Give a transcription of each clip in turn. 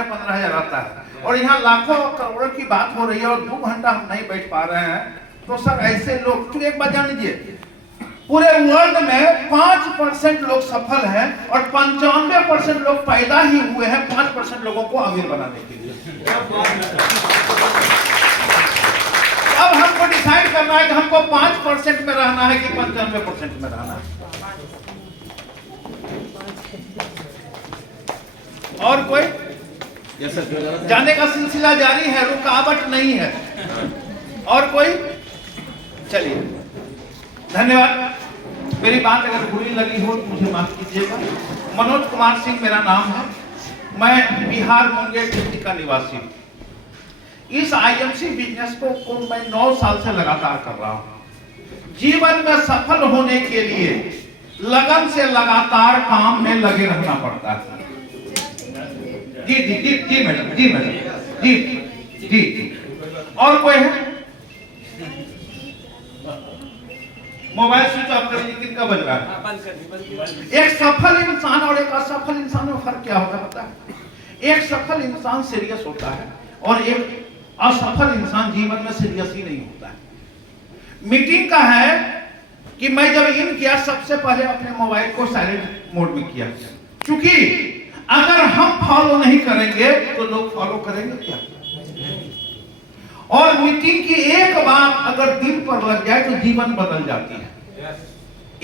15,000 आता है और यहाँ लाखों करोड़ों की बात हो रही है और 2 घंटा हम नहीं बैठ पा रहे हैं। तो सर ऐसे लोग, तो एक बात जान लीजिए, पूरे वर्ल्ड में 5% लोग सफल हैं और 95% लोग पैदा ही हुए हैं 5% लोगों को अमीर बनाने के लिए। अब हमको डिसाइड करना है कि हमको 5% में रहना है कि 95% में रहना है। और कोई जाने का सिलसिला जारी है, रुकावट नहीं है। और कोई? चलिए, धन्यवाद। मेरी बात अगर बुरी लगी हो तो मुझे माफ कीजिएगा। मनोज कुमार सिंह मेरा नाम है, मैं बिहार मुंगेर डिस्ट्रिक्ट का निवासी हूं। इस आईएमसी बिजनेस को मैं 9 साल से लगातार कर रहा हूं। जीवन में सफल होने के लिए लगन से लगातार काम में लगे रहना पड़ता है। जी जी जी जी मैडम, जी मैडम, जी जी जी। और कोई है? मोबाइल स्विच ऑफ कर लीजिए, किनका बज रहा है? एक सफल इंसान और एक असफल इंसान में फर्क क्या होता है पता है? एक सफल इंसान सीरियस होता है और एक असफल इंसान जीवन में सीरियस ही नहीं होता है। मीटिंग का है कि मैं जब इन किया सबसे पहले अपने मोबाइल को साइलेंट मोड में किया, क्योंकि अगर हम फॉलो नहीं करेंगे तो लोग फॉलो करेंगे क्या? और मीटिंग की एक बात अगर दिल पर लग जाए तो जीवन बदल जाती है।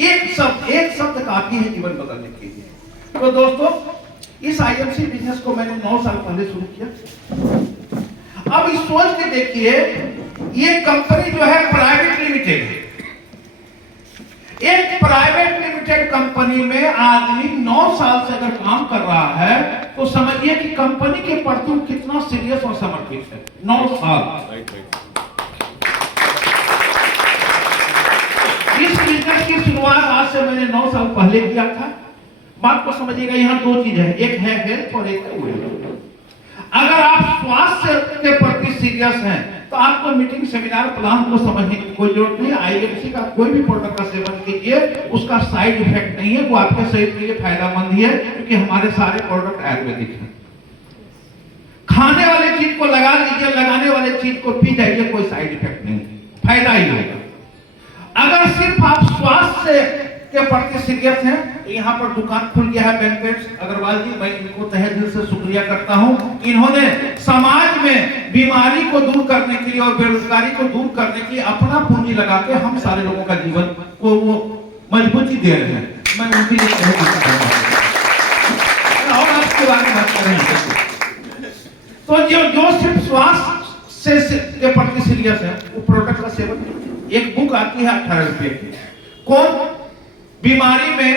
एक शब्द काफी है जीवन बदलने के लिए। तो दोस्तों, इस आईएमसी बिजनेस को मैंने 9 साल पहले शुरू किया। अब इस सोच के देखिए, ये कंपनी जो है प्राइवेट लिमिटेड है। एक प्राइवेट लिमिटेड कंपनी में आदमी 9 साल से अगर काम कर रहा है तो समझिए कि कंपनी के प्रति कितना सीरियस और समर्पित है। 9 साल। इस बिजनेस की शुरुआत आज से मैंने 9 साल पहले किया था। बात को समझिएगा, यहाँ 2 चीज है, एक है हेल्थ और एक है वेल्थ। अगर आप स्वास्थ्य के प्रति सीरियस हैं तो आपको मीटिंग, सेमिनार, प्लान को समझने की कोई जरूरत नहीं। आईएमसी का कोई भी प्रोडक्ट का सेवन कीजिए, उसका साइड इफेक्ट नहीं है, वो आपके शरीर के लिए फायदेमंद ही है, क्योंकि हमारे सारे प्रोडक्ट आयुर्वेदिक हैं। खाने वाले चीज को लगा लीजिए, लगाने वाले चीज को पी जाइए, कोई साइड इफेक्ट नहीं, फायदा ही होगा। अगर सिर्फ आप स्वास्थ्य के प्रति सीरियस हैं तो यहाँ पर दुकान खुल गया है वेंकटेश अग्रवाल जी, मैं इनको तहे दिल से शुक्रिया करता हूँ। इन्होंने समाज में बीमारी को दूर करने के लिए और बेरोजगारी को दूर करने के लिए अपना पूंजी लगा के हम सारे लोगों का जीवन को वो मजबूती दे रहे हैं। मैं उनके लिए और आपके बारे में बात करेंगे तो जो सिर्फ स्वास्थ्य से के प्रति सीरियस है वो प्रोडक्ट का सेवन। एक बुक आती है 18 रुपए की, कौन बीमारी में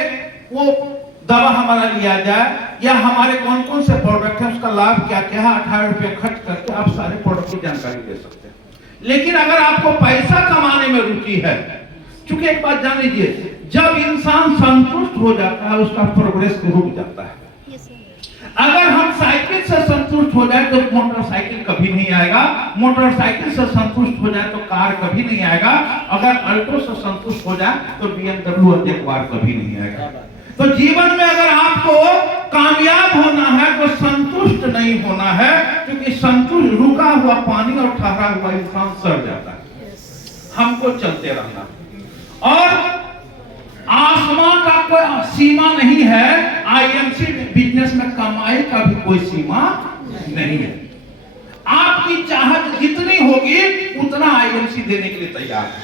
वो दवा हमारा लिया जाए या हमारे कौन कौन से प्रोडक्ट है, उसका लाभ क्या क्या है, 18 रुपए खर्च करके आप सारे प्रोडक्ट की जानकारी ले सकते हैं। लेकिन अगर आपको पैसा कमाने में रुचि है, क्योंकि एक बात जान लीजिए, जब इंसान संतुष्ट हो जाता है उसका प्रोग्रेस रुक जाता है। अगर हम साइकिल से संतुष्ट हो जाए तो मोटरसाइकिल कभी नहीं आएगा, मोटरसाइकिल से संतुष्ट हो जाए तो कार कभी नहीं आएगा, अगर अल्टो से संतुष्ट हो जाए तो BMW और जगुआर कभी नहीं आएगा। तो जीवन में अगर आपको कामयाब होना है तो संतुष्ट नहीं होना है, क्योंकि संतुष्ट रुका हुआ पानी और ठहरा हुआ इंसान सड़ जाता है। हमको चलते रहना, और आसमां का कोई सीमा नहीं है, आईएमसी बिजनेस में कमाई का भी कोई सीमा नहीं है। आपकी चाहत जितनी होगी उतना आईएमसी देने के लिए तैयार है।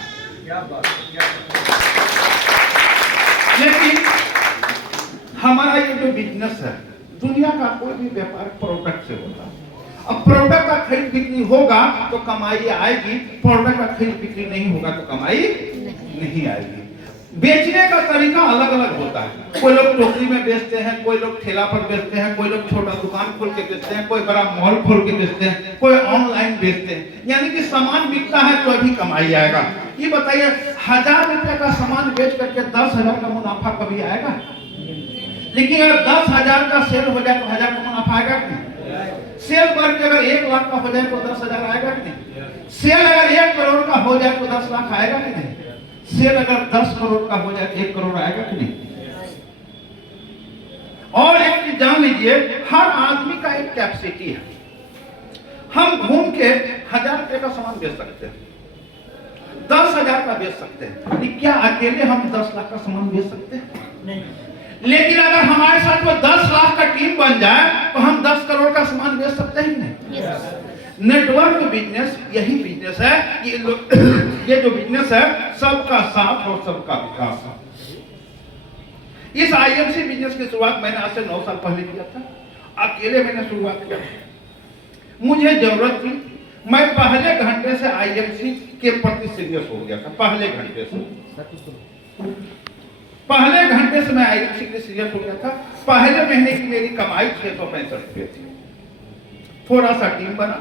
लेकिन हमारा ये जो बिजनेस है, दुनिया का कोई भी व्यापार प्रोडक्ट से होता है। अब प्रोडक्ट का खरीद बिक्री होगा तो कमाई आएगी, प्रोडक्ट का खरीद बिक्री नहीं होगा तो कमाई नहीं आएगी। बेचने का तरीका अलग अलग होता है। कोई लोग टोकरी में बेचते हैं, कोई लोग ठेला पर बेचते हैं, कोई लोग छोटा दुकान खोल के बेचते हैं, कोई बड़ा मॉल खोल के बेचते हैं, कोई ऑनलाइन बेचते हैं। यानी कि सामान बिकता है तो अभी कमाई आएगा। ये बताइए, 1000 रुपए का सामान बेच करके 10,000 का मुनाफा कभी आएगा? लेकिन अगर 10,000 का सेल हो जाए तो 1000 का मुनाफा आएगा कि नहीं? सेल बढ़ के अगर 1 लाख का हो जाए तो 10,000 आएगा कि नहीं? सेल अगर 1 करोड़ का हो जाए तो 10 लाख आएगा कि नहीं? सेल अगर 10 करोड़ का हो जाए तो 1 करोड़ आएगा कि नहीं? और एक चीज जान लीजिए, हर आदमी का एक कैपेसिटी है। हम घूम के 1000 रुपए का सामान बेच सकते हैं, 10,000 का बेच सकते हैं, लेकिन क्या अकेले हम 10 लाख का सामान बेच सकते हैं? नहीं। लेकिन अगर हमारे साथ वो 10 लाख का टीम बन जाए तो हम 10 करोड़ का सामान बेच सकते हैं नहीं? नेटवर्क बिजनेस यही बिजनेस है। ये जो बिजनेस है सबका साथ और सबका विकास है। इस आईएमसी बिजनेस की शुरुआत मैंने आज से 9 साल पहले किया था, अकेले मैंने शुरुआत किया। मुझे जरूरत थी, मैं पहले घंटे से आईएमसी के प्रति सीरियस हो गया था। पहले घंटे से मैं आईएमसी के सीरियस हो गया था। पहले महीने की मेरी कमाई 665 रुपये थी। थोड़ा सा टीम बना,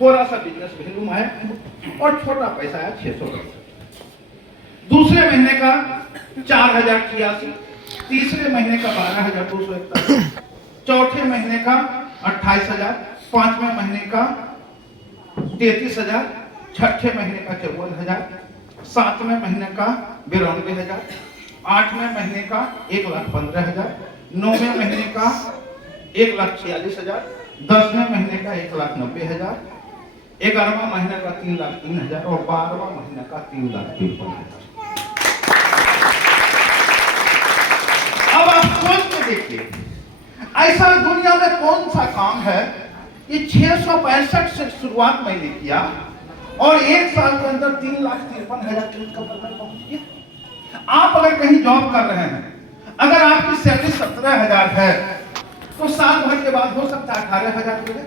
थोड़ा सा बिजनेस वैल्यूम आया और छोटा पैसा आया 600। दूसरे महीने का 4086, तीसरे महीने का 12,241, चौथे महीने का 28,000, पांचवें महीने का 33,000, छठे महीने का 54,000, सातवें महीने का 92,000, आठवें महीने का 1,15,000, नौवें महीने का 1,46,000, 10वें महीने का 1,90,000, 11वां महीने का 3,03,000 और 12वां महीने का 3,53,000। अब आप सोच के देखिए, ऐसा दुनिया में कौन सा काम है कि 665 से शुरुआत मैंने किया और 1 साल के अंदर 3,53,000 का बटन पहुंच गया। आप अगर कहीं जॉब कर रहे हैं, अगर आपकी सैलरी 17,000 है तो साल भर के बाद हो सकता है 18,000 हो जाए,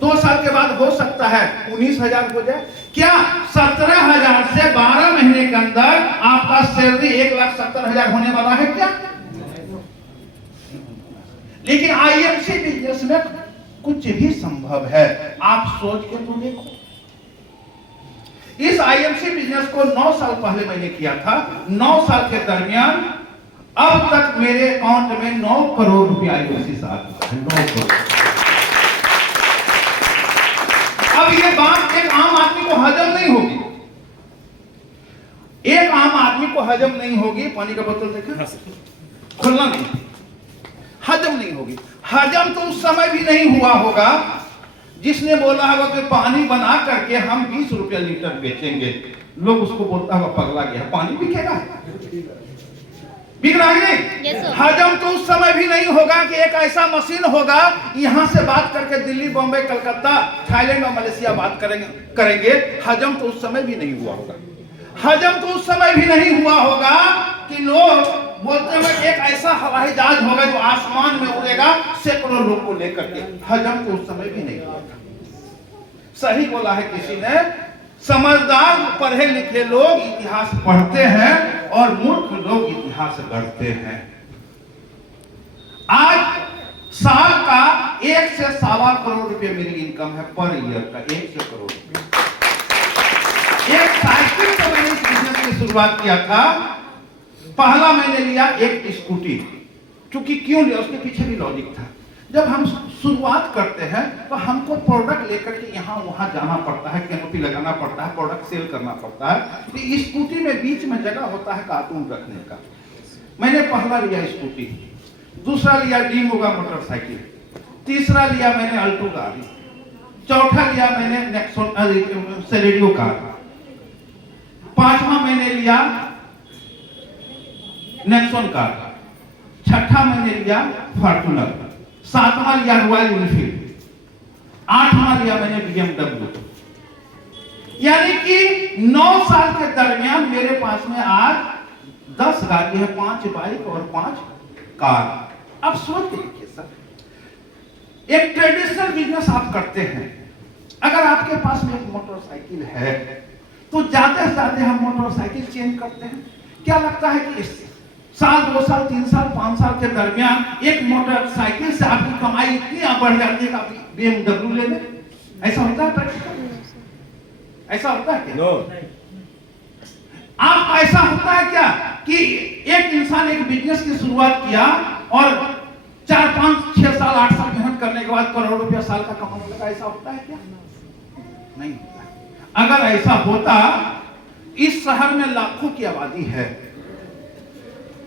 2 साल के बाद हो सकता है 19,000 हो जाए। क्या 17,000 से 12 महीने के अंदर आपका सैलरी 1,70,000 होने वाला है क्या? लेकिन आईएमसी बिजनेस में कुछ भी संभव है। आप सोच के तो देखो, इस आईएमसी बिजनेस को 9 साल पहले मैंने किया था। 9 साल के दरमियान अब तक मेरे अकाउंट में 9 करोड़ रुपया आईएमसी से आ चुका है। 9 करोड़। अब ये बात एक आम आदमी को हजम नहीं होगी। एक आम आदमी को हजम नहीं होगी। पानी का बोतल देखा, खुलना नहीं, हजम नहीं होगी। हजम तो उस समय भी नहीं हुआ होगा जिसने बोला होगा कि पानी बना करके हम 20 रुपया लीटर बेचेंगे। लोग उसको बोलता होगा पगला गया, पानी बिकेगा, बिक रहा है नहीं। हजम तो उस समय भी नहीं होगा कि एक ऐसा मशीन होगा यहां से बात करके दिल्ली, बॉम्बे, कलकत्ता, थाईलैंड और मलेशिया बात करेंगे। हजम तो उस समय भी नहीं हुआ होगा। हजम तो उस समय भी नहीं हुआ होगा कि लोग बोलते हैं एक ऐसा हवाई जहाज होगा जो आसमान में उड़ेगा सैकड़ों लोग को लेकर के। हजम तो उस समय भी नहीं हुआ था। सही बोला है किसी ने, समझदार पढ़े लिखे लोग इतिहास पढ़ते हैं और मूर्ख लोग इतिहास गढ़ते हैं। आज साल का 1 से 1.25 करोड़ रुपए मेरी इनकम है पर ईयर का, 1 से करोड़ रुपए। एक साइकिल से मैंने इस बिजनेस की शुरुआत किया था। पहला मैंने लिया एक स्कूटी, क्योंकि क्यों लिया उसके पीछे भी लॉजिक था। जब हम शुरुआत करते हैं तो हमको प्रोडक्ट लेकर के यहाँ वहाँ जाना पड़ता है, कैनोपी लगाना पड़ता है, प्रोडक्ट सेल करना पड़ता है। तो स्कूटी में बीच में जगह होता है कार्टून रखने का। मैंने पहला लिया स्कूटी, दूसरा लिया डीमोगा मोटरसाइकिल, तीसरा लिया मैंने अल्टो गाड़ी, चौथा लिया मैंने नेक्सॉन सेलेरियो कार, पांचवा मैंने लिया नेक्सॉन कार, छठा मैंने लिया फॉर्च्यूनर, सातवां लिया रॉयल एनफील्ड, आठवां लिया मैंने BMW। यानी कि 9 साल के दरमियान मेरे पास में आज 10 गाड़ी है, 5 बाइक और 5 कार। अब सोच के देखिए सर, एक ट्रेडिशनल बिजनेस आप करते हैं, अगर आपके पास में एक मोटरसाइकिल है तो जाते जाते हम मोटरसाइकिल चेंज करते हैं। क्या लगता है कि इस साल, 2 साल, 3 साल, 5 साल के दरमियान एक मोटरसाइकिल से आपकी कमाई इतनी बढ़ जाती है कि आप BMW ले लें? ऐसा होता है प्रैक्टिकल? ऐसा होता है क्या? no. आप ऐसा होता है क्या कि एक इंसान एक बिजनेस की शुरुआत किया और 4, 5, 6 साल, 8 साल मेहनत करने के बाद करोड़ रुपया साल का कमाने लगा? ऐसा होता है क्या? नहीं होता। अगर ऐसा होता, इस शहर में लाखों की आबादी है,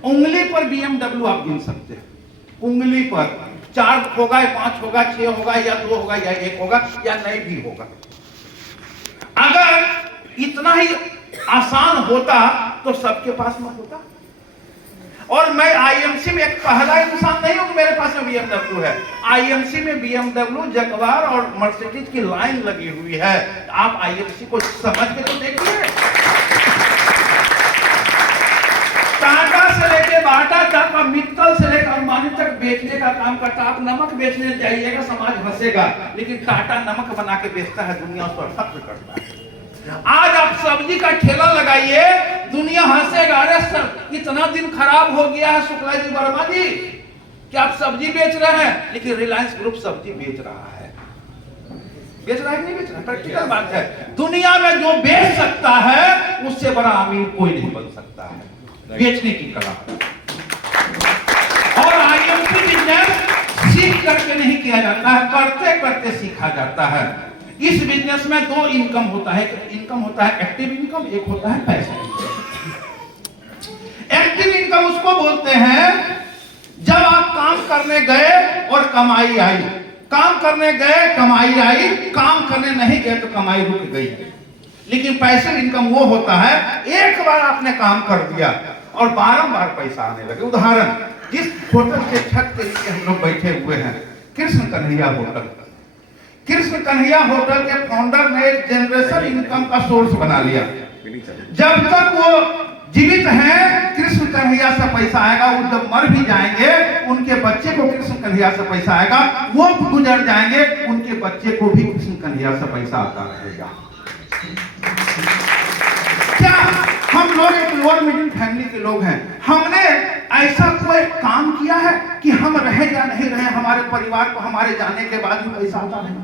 उंगली पर BMW आप गिन सकते हैं। उंगली पर 4 होगा, 5 होगा, 6 होगा, या 2 होगा, या 1 होगा, या नहीं भी होगा। अगर इतना ही आसान होता तो सबके पास में होता। और मैं आईएमसी में एक पहला इंसान नहीं हूं कि मेरे पास में BMW है। आईएमसी में BMW, जगुआर और मर्सिडीज की लाइन लगी हुई है। आप आईएमसी को समझ के तो देखिए। टाटा से लेके बाटा तक और मित्तल से लेकर अंबानी तक बेचने का काम करता। आप नमक बेचने जाइएगा, समाज हंसेगा, लेकिन टाटा नमक बना के बेचता है, दुनिया उस पर फख्र करता है। आज आप सब्जी का ठेला लगाइए, दुनिया हंसेगा। अरे सर, इतना दिन खराब हो गया है शुक्ला जी, वर्मा जी, कि आप सब्जी बेच रहे हैं, लेकिन रिलायंस ग्रुप सब्जी बेच रहा है। बेच रहा है कि नहीं बेच रहा? प्रैक्टिकल बात है। दुनिया में जो बेच सकता है उससे बड़ा अमीर कोई नहीं बन सकता है, बेचने की कला। और आईएमसी बिजनेस सीख करके नहीं किया जाता है, करते करते सीखा जाता है। इस बिजनेस में 2 इनकम होता है। इनकम होता है एक्टिव इनकम, एक होता है पैसिव इनकम। एक्टिव इनकम उसको बोलते हैं जब आप काम करने गए और कमाई आई, काम करने गए कमाई आई, काम करने नहीं गए तो कमाई रुक गई। लेकिन पैसिव इनकम वो होता है एक बार आपने काम कर दिया और बारंबार पैसा आने लगे। उदाहरण, जिस होटल के छत के नीचे हम लोग बैठे हुए हैं, कृष्ण कन्हैया होटल। कृष्ण कन्हैया होटल के फाउंडर ने एक जनरेशन इनकम का सोर्स बना लिया। जब तक वो जीवित हैं, कृष्ण कन्हैया से पैसा आएगा। वो जब मर भी जाएंगे, उनके बच्चे को कृष्ण कन्हैया से पैसा आएगा। वो गुजर जाएंगे, उनके बच्चे को भी कृष्ण कन्हैया से पैसा आता रहेगा। क्या हम लोग एक लोअर मिडिल फैमिली के लोग हैं? हमने ऐसा कोई काम किया है कि हम रहे या नहीं रहे, हमारे परिवार को हमारे जाने के बाद भी पैसा आता नहीं?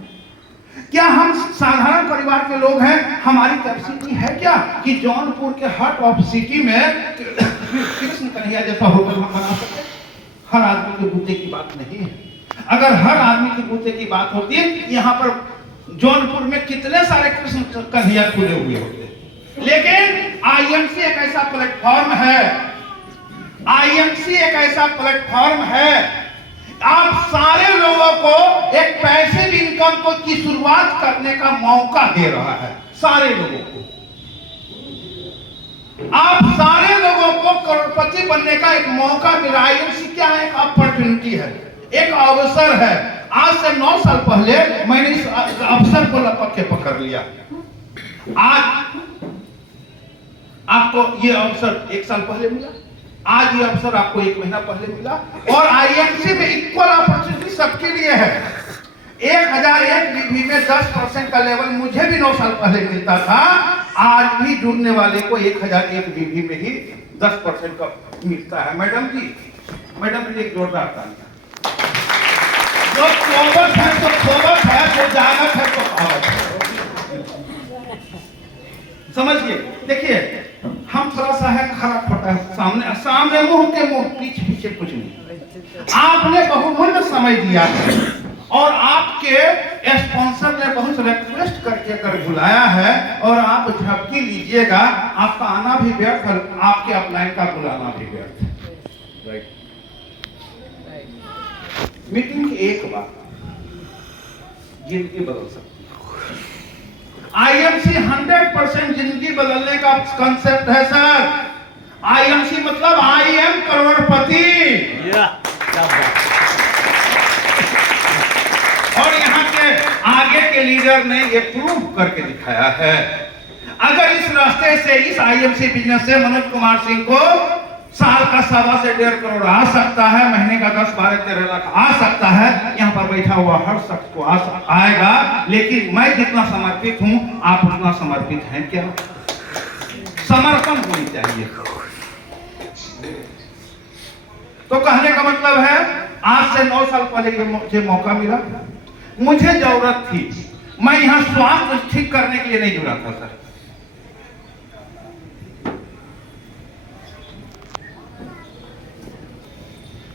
क्या हम साधारण परिवार के लोग हैं? हमारी कैपेसिटी है क्या कि जौनपुर के हार्ट ऑफ सिटी में कृष्ण कन्हैया जैसा होटल हम बना सकते? हर आदमी के बूते की बात नहीं है। अगर हर आदमी के बूते की बात होती है, यहाँ पर जौनपुर में कितने सारे कृष्ण कन्हैया खुले हुए होते। लेकिन आईएमसी एक ऐसा प्लेटफॉर्म है, आईएमसी एक ऐसा प्लेटफॉर्म है, आप सारे लोगों को एक पैसिव इनकम को की शुरुआत करने का मौका दे रहा है। सारे लोगों को, आप सारे लोगों को करोड़पति बनने का एक मौका मिला। आईएमसी क्या है? एक अपॉर्चुनिटी है, एक अवसर है। आज से 9 साल पहले मैंने इस अवसर को लपक के पकड़ लिया। आज आपको ये अवसर 1 साल पहले मिला, आज ये अवसर आपको 1 महीना पहले मिला। और आईएमसी में इक्वल अपॉर्चुनिटी सबके लिए है। 1001 बीबी में 10% का लेवल मुझे भी 9 साल पहले मिलता था। आज भी जुड़ने वाले को 1001 बीबी में ही 10% का मिलता है। मैडम जी एक जोरदार तालियां। जो सोबत है तो सोबत है, जो जागत है तो आवत है। समझिए, देखिए, हम थोड़ा सा है खरा खोटा है, सामने मुंह के मुंह, पीछे कुछ नहीं। आपने बहुमूल्य समय दिया है और आपके स्पॉन्सर ने बहुत रिक्वेस्ट करके कर बुलाया है और आप झपकी लीजिएगा। आपका आना भी व्यर्थ है, आपके अपलाइन का बुलाना भी व्यर्थ है। मीटिंग की एक बात जिंदगी बदल सकती है। आईएमसी 100% जिंदगी बदलने का कंसेप्ट है सर। आईएमसी मतलब आई एम करोड़पति। और यहाँ के आगे के लीडर ने ये प्रूव करके दिखाया है। अगर इस रास्ते से, इस आईएमसी बिजनेस से मनोज कुमार सिंह को साल का 1.25 से 1.5 करोड़ आ सकता है, महीने का 10, 12, 13 लाख आ सकता है, यहाँ पर बैठा हुआ हर शख्स को आएगा। लेकिन मैं जितना समर्पित हूं, आप उतना समर्पित हैं क्या? समर्पण होनी चाहिए। तो कहने का मतलब है, आज से 9 साल पहले ये मुझे मौका मिला, मुझे जरूरत थी। मैं यहाँ स्वास्थ्य ठीक करने के लिए नहीं जुड़ा था सर।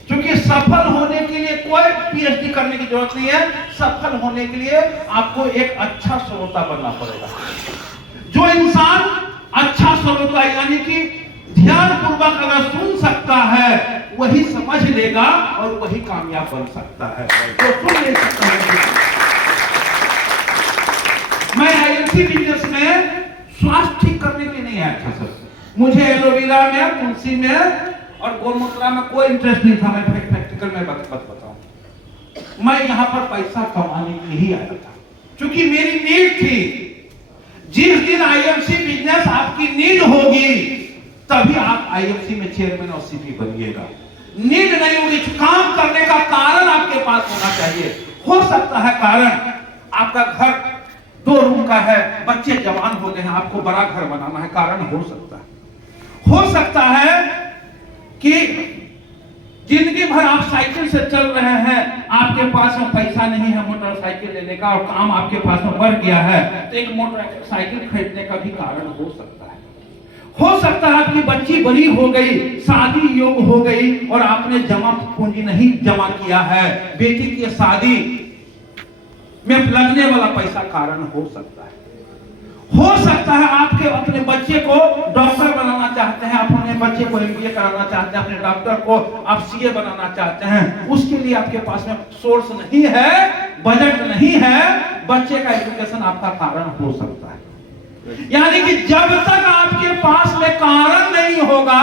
क्योंकि सफल होने के लिए कोई पीएचडी करने की जरूरत नहीं है। सफल होने के लिए आपको एक अच्छा श्रोता बनना पड़ेगा। जो इंसान अच्छा श्रोता यानी कि ध्यान पूर्वक अगर सुन सकता है वही समझ लेगा और वही कामयाब बन सकता है। तो सुन ले सकता है। मैं आईएमसी बिजनेस में स्वास्थ्य ठीक करने के लिए नहीं आया था सर। मुझे एलोवेरा में, तुलसी में और गोलमूत्रा में कोई इंटरेस्ट नहीं था। मैं प्रैक्टिकल में बताऊं, मैं यहाँ पर पैसा कमाने के लिए ही आया था, क्योंकि मेरी नीड थी। जिस दिन आईएमसी बिजनेस आपकी नीड होगी तभी आप आईएमसी में चेयरमैन और सीपी बनिएगा। नीड नहीं होगी, काम करने का कारण आपके पास होना चाहिए। हो सकता है कारण आपका घर 2 रूम का है, बच्चे जवान हो गए हैं, आपको बड़ा घर बनाना है, कारण हो सकता है। हो सकता है कि जिंदगी भर आप साइकिल से चल रहे हैं, आपके पास में पैसा नहीं है मोटरसाइकिल लेने का और काम आपके पास में बढ़ गया है, तो एक मोटरसाइकिल खरीदने का भी कारण हो सकता है। हो सकता है आपकी बच्ची बड़ी हो गई, शादी योग हो गई और आपने जमा पूंजी नहीं जमा किया है, बेटी की शादी में लगने वाला पैसा कारण हो सकता है। हो सकता है आपके अपने बच्चे को डॉक्टर बनाना चाहते हैं, अपने बच्चे को एमबीए कराना चाहते हैं, अपने डॉक्टर को आप सीए बनाना चाहते हैं, उसके लिए आपके पास में सोर्स नहीं है, बजट नहीं है, बच्चे का एजुकेशन आपका कारण हो सकता है। यानी कि जब तक आपके पास में कारण नहीं होगा,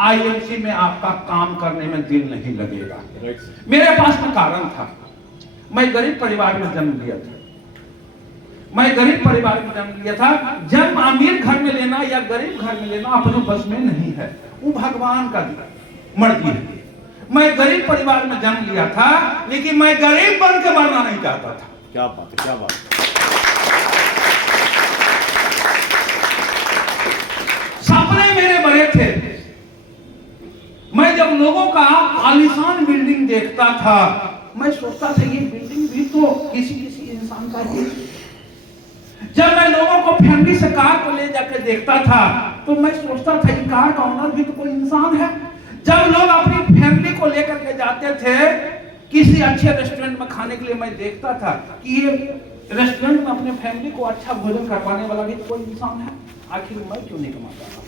आईएमसी में आपका काम करने में दिल नहीं लगेगा। मेरे पास में कारण था। मैं गरीब परिवार में जन्म लिया था। मैं गरीब परिवार में जन्म लिया था। जन्म अमीर घर में लेना या गरीब घर में लेना अपने बस में नहीं है, वो भगवान का मर्जी है। मैं गरीब परिवार में जन्म लिया था, लेकिन मैं गरीब बन के मरना नहीं चाहता था। क्या बात है, क्या बात है। सपने मेरे बड़े थे। मैं जब लोगों का आलीशान बिल्डिंग देखता था, मैं सोचता था ये बिल्डिंग भी तो किसी इंसान का है। जब मैं लोगों को फैमिली से कार को ले जाकर देखता था, तो मैं सोचता था ये कार का ओनर भी तो कोई इंसान है। जब लोग अपनी फैमिली को लेकर के जाते थे किसी अच्छे रेस्टोरेंट में खाने के लिए, मैं देखता था कि ये रेस्टोरेंट में अपने फैमिली को अच्छा भोजन करवाने वाला भी तो कोई इंसान है। आखिर मैं क्यों नहीं कमाता था?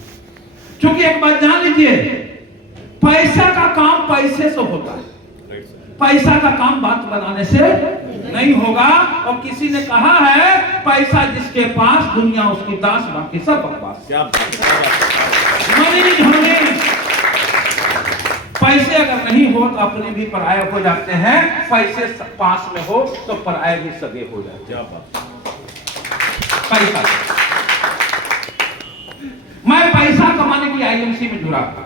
क्योंकि एक बात जान लीजिए, पैसा का काम पैसे से होता है, पैसा का काम बात बनाने से नहीं होगा। और किसी ने कहा है, पैसा जिसके पास दुनिया उसकी दास, बाकी सब बकवास। क्या पैसे अगर नहीं हो तो अपने भी पराये हो जाते हैं, पैसे पास में हो तो पराये भी सगे हो जाते हैं। पैसा, मैं पैसा कमाने की आईएमसी में जुड़ा था।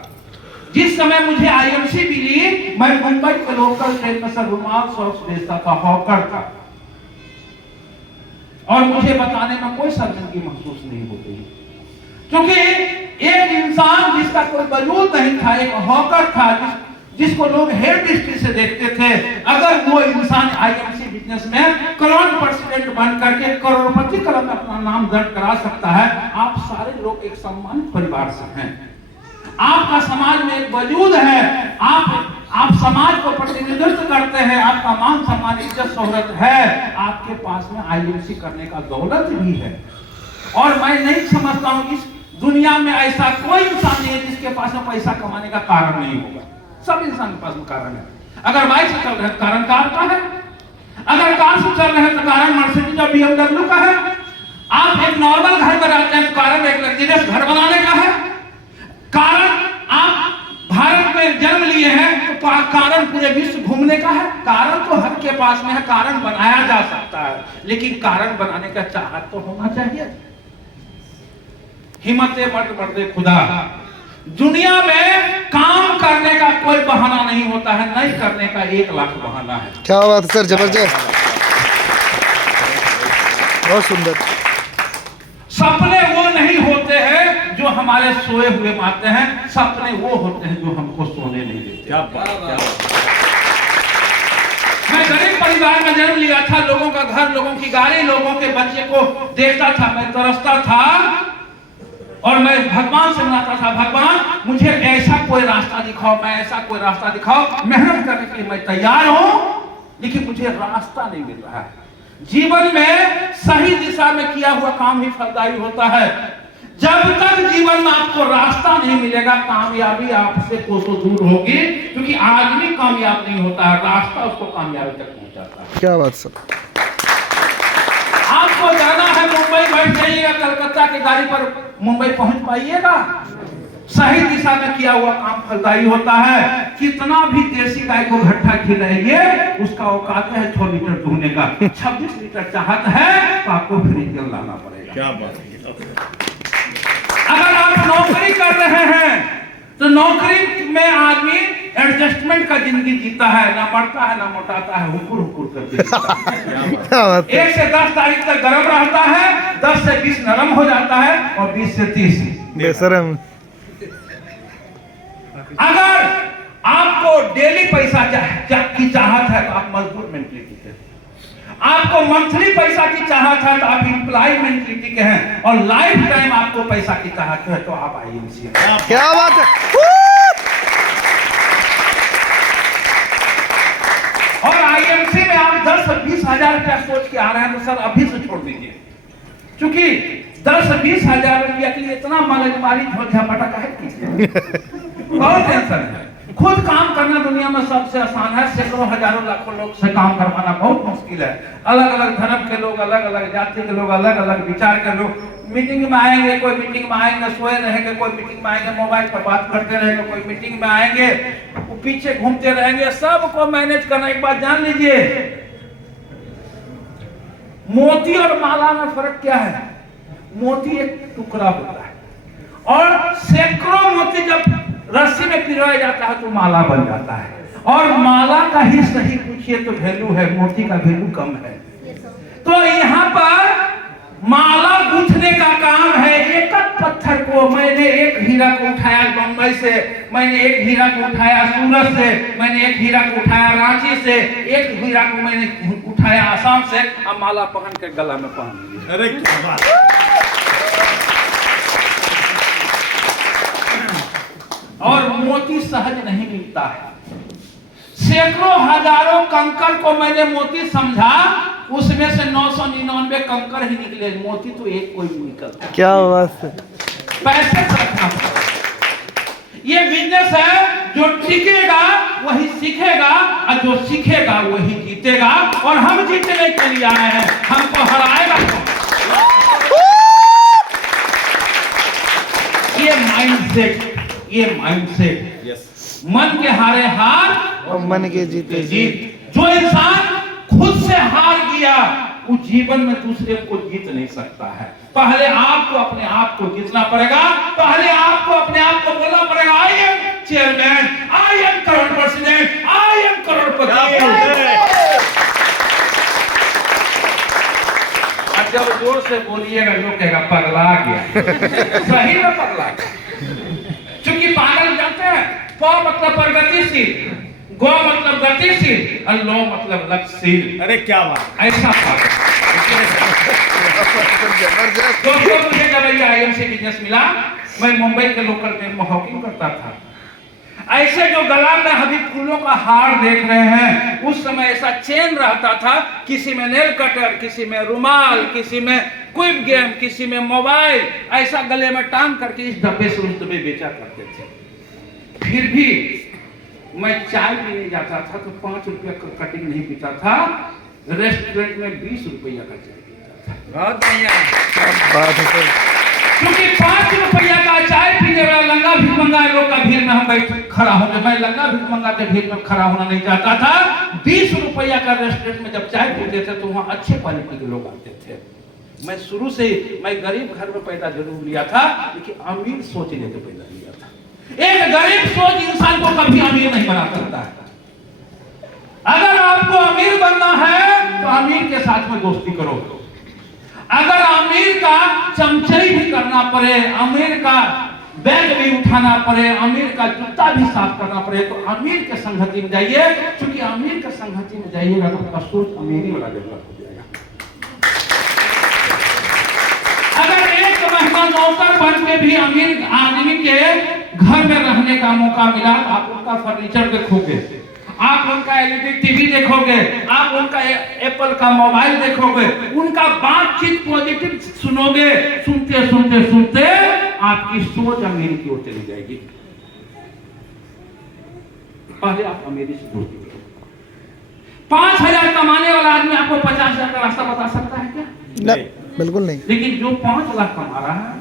जिस समय मुझे आईएमसी मिली, मैं मुंबई के लोकल ट्रेन में सर रुमाल सॉक्स बेचता था, हॉकर था, और मुझे बताने में कोई शर्मिंदगी महसूस नहीं होती, क्योंकि एक इंसान जिसका कोई वजूद नहीं था, एक हॉकर था, जिसको लोग हेड दृष्टि से देखते थे, अगर वो इंसान आईएमसी बिजनेस में करोड़ परसेंट बन करके करोड़पति कलम में अपना नाम दर्ज करा सकता है। आप सारे लोग एक सम्मानित परिवार से हैं, आपका समाज में एक वजूद है, आप समाज को प्रतिनिधित्व करते हैं, आपका मान सम्मान इज्जत शोहरत है, आपके पास में आईएमसी करने का दौलत भी है। और मैं नहीं समझता हूं इस दुनिया में ऐसा कोई इंसान नहीं है जिसके पास में पैसा कमाने का कारण नहीं होगा। सब इंसान के पास में कारण है। अगर बाइक से चल रहे हैं तो कारण कार का है, अगर कार से चल रहे हैं तो कारण मर्सिडीज और बीएमडब्ल्यू का है, आप एक नॉर्मल घर में रहते हैं तो कारण एक लग्जरियस घर बनाने का है, कारण आप भारत में जन्म लिए हैं तो कारण पूरे विश्व घूमने का है। कारण तो हर के पास में है, कारण बनाया जा सकता है, लेकिन कारण बनाने का चाहत तो होना चाहिए। हिम्मते मर्दे खुदा, दुनिया में काम करने का कोई बहाना नहीं होता है, नहीं करने का 1 लाख बहाना है। क्या बात है सर, जबरदस्त, बहुत सुंदर। सपने वो नहीं होते हैं जो हमारे सोए हुए मारते हैं, सपने वो होते हैं जो हमको सोने नहीं देते। क्या बात। मैं गरीब परिवार में जन्म लिया था, लोगों का घर, लोगों की गाड़ी, लोगों के बच्चे को देखता था, मैं तरसता था और मैं भगवान से मनाता था, भगवान मुझे ऐसा कोई रास्ता दिखाओ, मैं ऐसा कोई रास्ता दिखाओ, मेहनत करने के लिए मैं तैयार हूं, लेकिन मुझे रास्ता नहीं मिल रहा है। जीवन में सही दिशा में किया हुआ काम ही फलदायी होता है। जब तक जीवन में आपको रास्ता नहीं मिलेगा, कामयाबी आपसे कोसों दूर होगी, क्योंकि आदमी कामयाब नहीं होता है, रास्ता उसको कामयाबी तक पहुंचाता है। क्या बात सर। आपको जाना है मुंबई, बैठ जाइएगा कलकत्ता की गाड़ी पर, मुंबई पहुंच पाइएगा। सही दिशा में किया हुआ काम फलदायी होता है। कितना भी देसी गाय को घट्टा खिलाइए, उसका औकात है 6 लीटर दूहने का। 26 लीटर चाहत है तो आपको फ्री तेल लाना पड़ेगा। क्या बात है। अगर आप नौकरी कर रहे हैं तो नौकरी में आदमी एडजस्टमेंट का जिंदगी जीता है, ना बढ़ता है ना मोटाता है, हुकुर हुकुर करके जीता है। क्या बात है। 1 से 10 तारीख तक गर्म रहता है, 10 से 20 नरम हो जाता है और 20 से 30 बेशरम। अगर आपको डेली पैसा की चाहत है तो आप मजदूर मेंटलिटी के, आपको मंथली पैसा की चाहत है तो आप एम्प्लॉय मेंटलिटी के हैं, और लाइफ टाइम आपको पैसा की चाहत है तो आप आईएमसी हैं। क्या बात है। और आईएमसी में आप 10-20 हजार रुपया सोच के आ रहे हैं तो सर अभी से छोड़ दीजिए, क्योंकि 10-20 हजार रुपया के लिए इतना मगजमारी झपटा काहे कीजिए। बहुत टेंशन है। खुद काम करना दुनिया में सबसे आसान है, सैकड़ों हजारों लाखों लोग से काम करवाना बहुत मुश्किल है। अलग अलग धर्म के लोग, अलग अलग जाति के लोग, अलग अलग विचार के लोग मीटिंग में आएंगे, कोई मीटिंग में आएंगे सोए रहेंगे, कोई मीटिंग में आएंगे मोबाइल पर बात करते रहेंगे, कोई मीटिंग में आएंगे वो पीछे घूमते रहेंगे। सबको मैनेज करना। एक बात जान लीजिए, मोती और माला में फर्क क्या है? मोती एक टुकड़ा होता है और सैकड़ों मोती जब रस्सी में पिरोया जाता है तो माला बन जाता है, और माला का ही सही पूछिए तो वैल्यू है, मोती का वैल्यू कम है। तो यहाँ पर माला गूंथने का काम है। एक पत्थर को, मैंने एक हीरा को उठाया बंबई से, मैंने एक हीरा को उठाया सूरत से, मैंने एक हीरा को उठाया रांची से, एक हीरा को मैंने उठाया आसाम से, अब माला पहन के गला में पहन ली। अरे क्या बात। और मोती सहज नहीं मिलता है। सैकड़ों हजारों कंकड़ को मैंने मोती समझा, उसमें से 999 कंकड़ ही निकले, मोती तो एक कोई नहीं निकलता। क्या बात है। पैसे रखना। ये बिजनेस है, जो टिकेगा वही सीखेगा, और जो सीखेगा वही जीतेगा, और हम जीतने के लिए आए हैं, हमको हराएगा। ये माइंडसेट, मन के हारे हार और मन के जीते जीत। जो इंसान खुद से हार गया वो जीवन में दूसरे को जीत नहीं सकता है। पहले आपको अपने आप को जीतना पड़ेगा, पहले आपको अपने आप को बोलना पड़ेगा, I am chairman, I am crore president, I am करोड़पति। और जब जोर से बोलिएगा लोग कहेगा पगला गया। सही में पगला गया। क्योंकि पागल जानते हैं, प मतलब प्रगतिशील, गो मतलब गतिशील, और लो मतलब लक्ष्यशील। अरे क्या बात। ऐसा पागल। जबरदस्त। दोस्तों, मुझे जब ये आईएमसी बिजनेस मिला, मैं मुंबई के लोकल ट्रेन में हॉकिंग करता था। ऐसे जो गला में अभी फूलों का हार देख रहे हैं, उस समय ऐसा चेन रहता था, किसी में नेल कटर, किसी में रुमाल, किसी में क्विक गेम, किसी में मोबाइल, ऐसा गले में टांग करके इस डब्बे से उस डब्बे बेचा करते थे। फिर भी मैं चाय पीने जाता था तो 5 रुपया का कटिंग नहीं पीता था, रेस्टोरेंट में 20 रुपया का चाय पीता था। बहुत बढ़िया बात है सर। क्योंकि 5 रुपया का चाय पीने वाला लंगा भिखमंगा लोग का भीड़ में हम बैठ खड़ा होंगे, मैं लंगा भिखमंगा के भीड़ में खड़ा होना नहीं चाहता था। 20 रुपया का रेस्टोरेंट में जब चाय पीते थे तो वहाँ अच्छे क्वालिटी के लोग आते थे। मैं शुरू से मैं गरीब घर में पैदा जरूर लिया था, लेकिन अमीर सोच लेके पैदा लिया था। एक गरीब सोच इंसान को कभी अमीर नहीं बना सकता है। अगर आपको अमीर बनना है तो अमीर के साथ में दोस्ती करो। अगर अमीर का चमचई भी करना पड़े, अमीर का बैग भी उठाना पड़े, अमीर का जूता भी साफ करना पड़े, तो अमीर के संगति में जाइए, क्योंकि अमीर के संगति में जाइएगा तो आपका सोच अमीरी वाला डेवलप हो जाएगा। अगर एक महीना नौकर बन के भी अमीर आदमी के घर में रहने का मौका मिला, आप उनका फर्नीचर देखोगे, आप उनका एलईडी टीवी देखोगे, आप उनका एप्पल का मोबाइल देखोगे, उनका बातचीत पॉजिटिव सुनोगे, सुनते सुनते सुनते आपकी सोच अमीरी की ओर चली जाएगी। पहले आप अमीरी से दूर कीजिए। 5,000 कमाने वाला आदमी आपको 50,000 का रास्ता बता सकता है क्या? नहीं, बिल्कुल नहीं। लेकिन जो 5 लाख कमा रहा है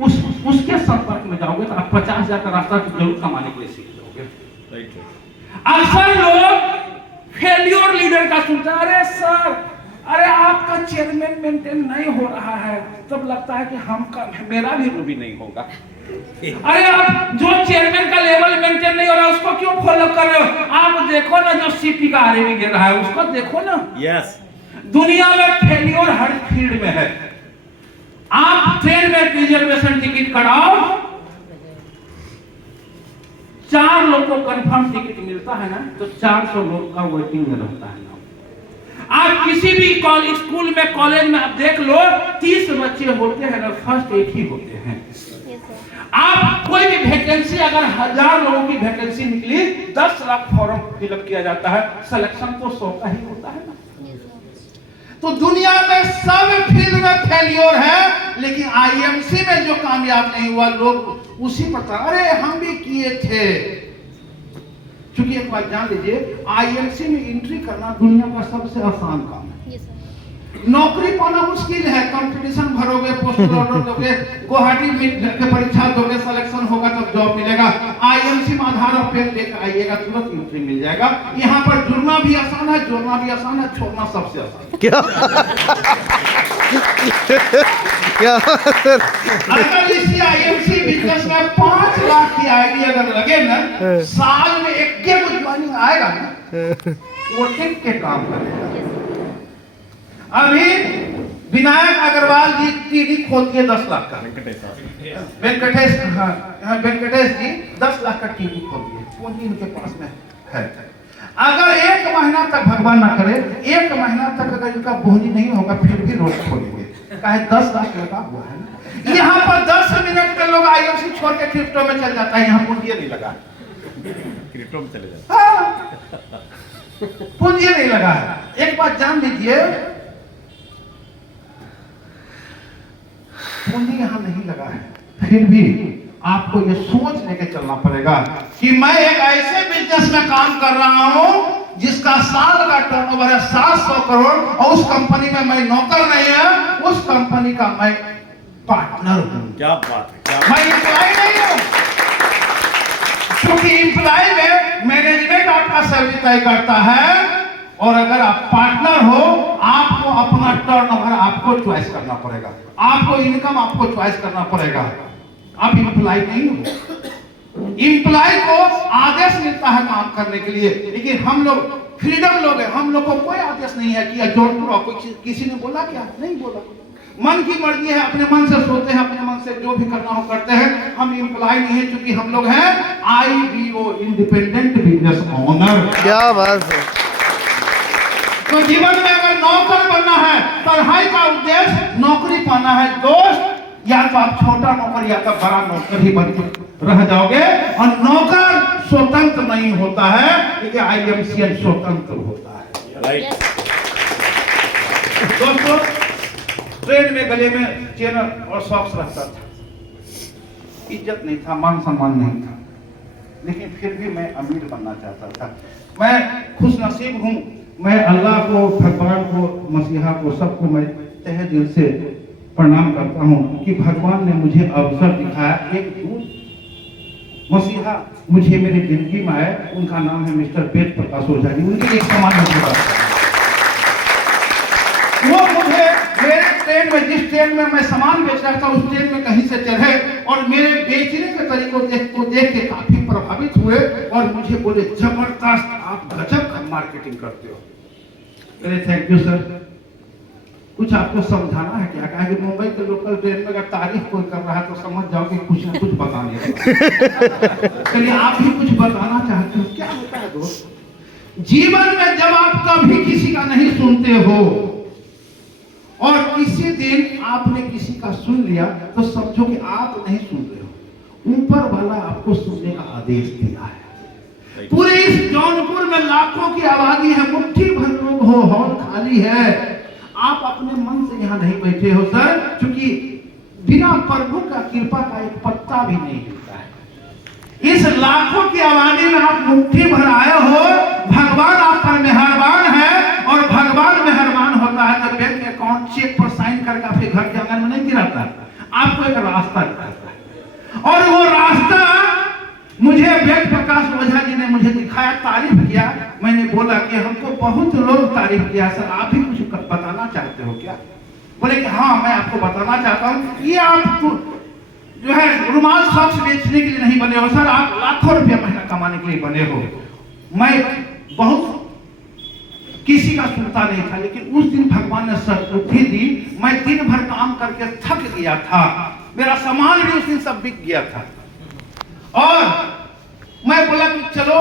उसके संपर्क में जाओगे तो आप 50,000 का रास्ता जरूर कमाने के लिए सीख जाओगे। अक्सर लोग फेल्योर लीडर का सुनते हैं, अरे सर, अरे आपका चेयरमैन मेंटेन नहीं हो रहा है, तब लगता है कि मेरा भी रूबी नहीं होगा। अरे आप जो चेयरमैन का लेवल मेंटेन नहीं हो रहा उसको क्यों फॉलो कर रहे हो? आप देखो ना जो सीपी का आरएवी गिर रहा है उसको देखो ना। यस, दुनिया में फेल्योर हर फील्ड में है। आप ट्रेन में रिजर्वेशन टिकट कराओ, 4 लोग को कंफर्म टिकट मिलता है ना, तो 400 लोग का वेटिंग में रहता है ना। आप किसी भी स्कूल में, कॉलेज में आप देख लो, 30 बच्चे होते हैं ना, फर्स्ट 1 ही होते हैं। आप कोई भी वैकेंसी, अगर 1000 लोगों की वैकेंसी निकली, 10 लाख फॉर्म फिलअप किया जाता है, सिलेक्शन तो 100 का ही होता है ना। तो दुनिया में सब फील्ड में फेल्योर है, लेकिन आईएमसी में जो कामयाब नहीं हुआ लोग उसी पर, अरे हम भी किए थे। क्योंकि एक बात जान लीजिए, आईएमसी में एंट्री करना दुनिया का सबसे आसान काम है। नौकरी पाना मुश्किल है। कंपटीशन भरोगे, पोस्टल ऑर्डर दोगे, गुवाहाटी में के परीक्षा दोगे, सिलेक्शन होगा तब जॉब मिलेगा। आईएमसी में आधार और पेन लेकर आइएगा, तुरंत एंट्री मिल जाएगा। यहाँ पर जुड़ना भी आसान है, जोड़ना भी आसान है, छोड़ना सबसे आसान है। क्या क्या सर? अगर इसी आईएमसी बिजनेस में 5 लाख की आईडी अगर लगे ना, साल में 1 के ज्वाइनिंग आएगा ना, वो टिक के काम करेगा। अभी विनायक अग्रवाल जी टीडी खोलती है 10 लाख का, वेंकटेश, हाँ वेंकटेश जी 10 लाख का टीडी खोलती है, पूंजी इनके पास में है। अगर 1 महीना तक भगवान ना करे, 1 महीना तक अगर इनका पूंजी नहीं होगा, फिर भी रोज खोलेंगे, कहे 10 लाख लगा हुआ है। यहाँ पर 10 मिनट के लोग आईएमसी छोड़ के क्रिप्टो में चल जाता है, यहाँ पूंजी नहीं लगा, क्रिप्टो में चले जाते, पूंजी नहीं लगा है। एक बात जान लीजिए, पूंजी यहाँ नहीं लगा है, फिर भी आपको ये सोच लेके चलना पड़ेगा कि मैं एक ऐसे बिजनेस में काम कर रहा हूं जिसका साल का टर्नओवर है 700 करोड़, और उस कंपनी में मैं नौकर नहीं है, उस कंपनी का मैं पार्टनर हूं। क्या बात है, क्या मैं एम्प्लॉय नहीं हूं, क्योंकि एम्प्लॉय में मैनेजमेंट आपका सैलरी तय करता है, और अगर आप पार्टनर हो, आपको अपना टर्नओवर आपको चॉइस करना पड़ेगा, आपको इनकम आपको चॉइस करना पड़ेगा। आप एम्प्लॉय नहीं हो। एम्प्लॉय को आदेश मिलता है काम करने के लिए, लेकिन हम लोग फ्रीडम लोग हैं, हम लोग को कोई आदेश नहीं है कि जौनपुर आओ। किसी ने बोला क्या? नहीं बोला। मन की मर्जी है, अपने मन से सोते हैं, अपने मन से जो भी करना हो करते हैं। हम एम्प्लॉय नहीं है, क्योंकि हम लोग हैं IBO, इंडिपेंडेंट बिजनेस ओनर। क्या बात है। तो जीवन में अगर नौकर बनना है, पढ़ाई का उद्देश्य नौकरी पाना है दोस्त, या तो आप छोटा नौकर या तो बड़ा नौकर ही बन के रह जाओगे। और नौकर स्वतंत्र नहीं होता है, लेकिन आईएमसीएन स्वतंत्र होता है। राइट। दोस्तों, ट्रेन में गले में चेन और सॉक्स रखता था, इज्जत नहीं था, मान सम्मान नहीं था, लेकिन फिर भी मैं अमीर बनना चाहता था। मैं खुशनसीब हूँ, मैं अल्लाह को, भगवान को, मसीहा को, सबको मैं तहे दिल से प्रणाम करता हूँ कि भगवान ने मुझे अवसर दिखाया। एक दूत मसीहा मुझे मेरी जिंदगी में आए, उनका नाम है मिस्टर वेद प्रकाश ओझा जी। उनके एक समान वो मुझे मेरे ट्रेन में, जिस ट्रेन में मैं सामान बेच रहा था, उस ट्रेन में कहीं से चढ़े और मेरे बेचने के तरीकों को देख के काफी प्रभावित हुए और मुझे बोले, जबरदस्त, आप गजब का मार्केटिंग करते हो। अरे थैंक यू सर। कुछ आपको समझाना है क्या? कहा कि मुंबई के लोकल ट्रेन में अगर तारीफ कोई कर रहा है तो समझ जाओ कि कुछ ना कुछ बताने चलिए आप भी कुछ बताना चाहते हो। क्या होता है दोस्त, जीवन में जब आप कभी किसी का नहीं सुनते हो और किसी दिन आपने किसी का सुन लिया, तो समझो कि आप नहीं सुन रहे हो, ऊपर वाला आपको सुनने का आदेश दिया है। पूरे इस जौनपुर में लाखों की आबादी है, मुट्ठी भर लोग हो, हॉल खाली है। आप अपने मन से यहाँ नहीं बैठे हो सर, क्योंकि बिना प्रभु का कृपा का एक पत्ता भी नहीं हिलता है। इस लाखों की आबादी में आप मुट्ठी भर आए हो। भगवान आप पर मेहरबान है, और भगवान मेहरबान होता है तो बैंक अकाउंट चेक पर साइन करके आपके घर के आंगन में नहीं गिराता, आपको एक रास्ता दिखाता है। और वो रास्ता मुझे वेद प्रकाश ओझा जी ने मुझे दिखाया, तारीफ किया। मैंने बोला कि हमको बहुत लोग तारीफ किया, सर आप भी कुछ बताना चाहते हो क्या? बोले कि हाँ मैं आपको बताना चाहता हूँ। ये आप जो है रुमाल सॉक्स बेचने के लिए नहीं बने हो सर, आप लाखों रुपया महीना कमाने के लिए बने हो। मैं बहुत किसी का सुनता नहीं था, लेकिन उस दिन भगवान ने सद्बुद्धि दी। मैं दिन भर काम करके थक गया था, मेरा सामान भी उस दिन सब बिक गया था, और मैं बोला कि चलो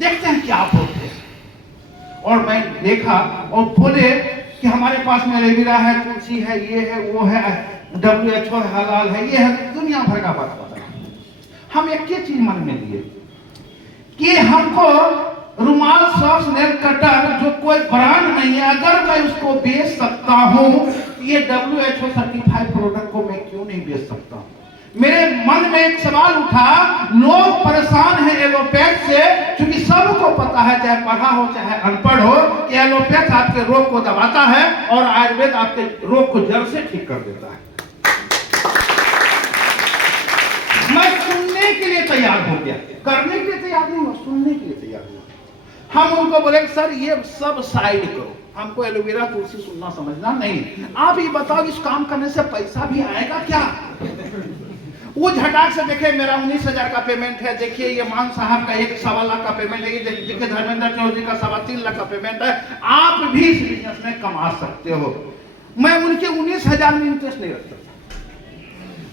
देखते हैं क्या बोलते हैं। और मैं देखा और बोले कि हमारे पास में एलोवेरा है, तुलसी है, ये है, वो है, WHO हलाल है, ये है, दुनिया भर का बात बता। हम एक ही चीज मन में लिए कि हमको रुमाल सॉक्स नेल कटर जो कोई ब्रांड नहीं है, अगर मैं उसको बेच सकता हूँ, ये WHO सर्टिफाइड प्रोडक्ट को मैं क्यों नहीं बेच सकता हूँ? मेरे मन में एक सवाल उठा। लोग परेशान हैं एलोपैथ से, क्योंकि सबको पता है, चाहे पढ़ा हो चाहे अनपढ़ हो, कि एलोपैथ आपके रोग को दबाता है और आयुर्वेद आपके रोग को जड़ से ठीक कर देता है। मैं सुनने के लिए तैयार हो गया, करने के लिए तैयार नहीं हुआ, सुनने के लिए तैयार हुआ। हम उनको बोले सर ये सब साइड करो, हमको एलोवेरा तुलसी सुनना समझना नहीं। आप ये बताओ इस काम करने से पैसा भी आएगा क्या? वो झटाक से देखे मेरा 19,000 का पेमेंट है, देखिए ये मान साहब का 1.25 लाख का पेमेंट है, ये देखिए धर्मेंद्र चौधरी का 3.25 लाख का पेमेंट है, आप भी इस बिजनेस में कमा सकते हो। मैं उनके 19,000 में इंटरेस्ट नहीं रखता,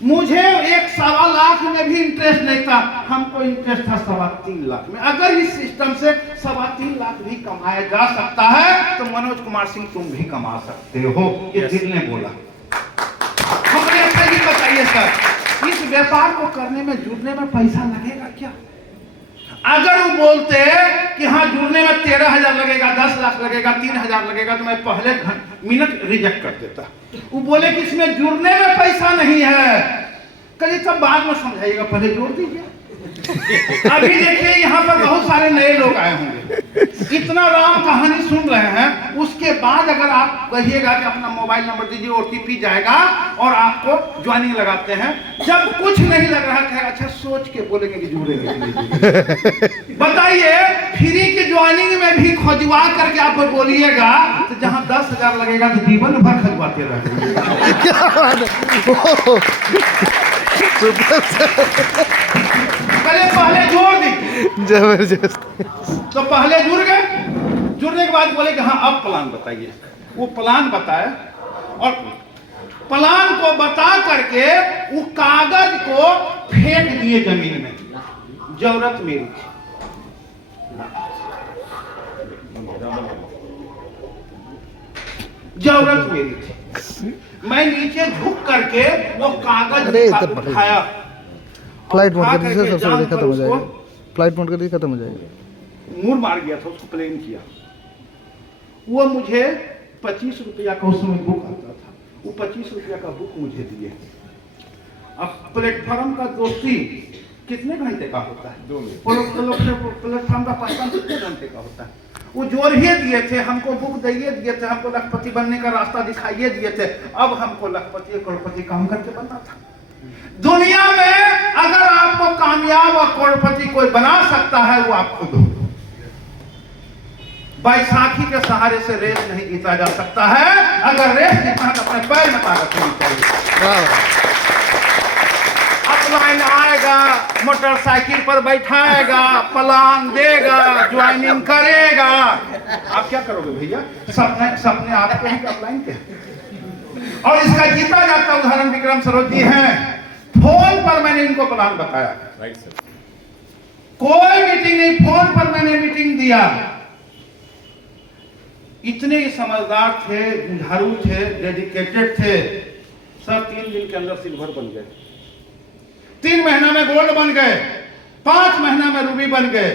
मुझे 1.25 लाख में भी इंटरेस्ट नहीं था, हमको इंटरेस्ट था 3.25 लाख में। अगर इस सिस्टम से 3.25 लाख भी कमाया जा सकता है तो मनोज कुमार सिंह तुम भी कमा सकते हो, ये दिल ने बोला। हमने अच्छा ये बताइए सर, इस व्यापार को करने में जुड़ने में पैसा लगेगा क्या? अगर वो बोलते कि हाँ जुड़ने में 13,000 लगेगा, 10 लाख लगेगा, 3,000 लगेगा, तो मैं पहले मिनट रिजेक्ट कर देता। वो बोले कि इसमें जुड़ने में पैसा नहीं है, कभी तब बाद में समझाइएगा, पहले जोड़ दीजिए। अभी देखिए यहाँ पर बहुत सारे नए लोग आए होंगे, इतना राम कहानी सुन रहे हैं, उसके बाद अगर आप कहिएगा कि अपना मोबाइल नंबर दीजिए, OTP जाएगा और आपको ज्वाइनिंग लगाते हैं, जब कुछ नहीं लग रहा है, अच्छा सोच के बोलेंगे कि जुड़ेंगे। बताइए फ्री की ज्वाइनिंग में भी खजुआ करके आप बोलिएगा, तो जहाँ 10,000 लगेगा तो जीवन भर खजुआते रहेंगे। पहले जोड़ दी, जबरदस्त। तो पहले जुड़ गए, जुड़ने के बाद बोले कि हाँ अब प्लान बताइए। वो प्लान बताया, और प्लान को बता करके वो कागज को फेंक दिए जमीन में। जरूरत मेरी थी, जरूरत मेरी थी, मैं नीचे झुक करके वो कागज उठाया, फ्लाइट मोड कर दीजिए, सबसे पहले खत्म हो जाएगा। फ्लाइट मोड कर दीजिए, खत्म हो जाएगा। मूड मार गया था, उसको प्लेन किया। वो मुझे 25 रुपया का उस समय बुक आता था, वो 25 रुपया का बुक मुझे दिए। अब प्लेटफॉर्म का दोस्ती कितने घंटे का होता है? 2 मिनट। प्लेटफॉर्म का पैसा कितने घंटे का होता है? वो जोड़ ही दिए थे, हमको बुक दिए दिए थे, हमको लखपति बनने का रास्ता दिखाइए दिए थे। अब हमको लखपति करोड़पति काम करके बनना था। दुनिया में अगर आपको कामयाब और करोड़पति कोई बना सकता है, वो आप खुद हो। बैसाखी के सहारे से रेस नहीं जीता जा सकता है, अगर रेस जीतना तो अपने पैर में ताकत होनी चाहिए। अपलाइन आएगा, मोटरसाइकिल पर बैठाएगा, प्लान देगा, ज्वाइनिंग करेगा, आप क्या करोगे भैया? सपने आपके हैं, अपलाइन के। और इसका जीता जाता उदाहरण विक्रम सरोज जी हैं। फोन पर मैंने इनको प्लान बताया, राइट सर। कोई मीटिंग नहीं, फोन पर मैंने मीटिंग दिया। इतने समझदार थे, जुझारू थे, डेडिकेटेड थे। सब 3 दिन के अंदर सिल्वर बन गए, 3 महीना में गोल्ड बन गए, 5 महीना में रूबी बन गए।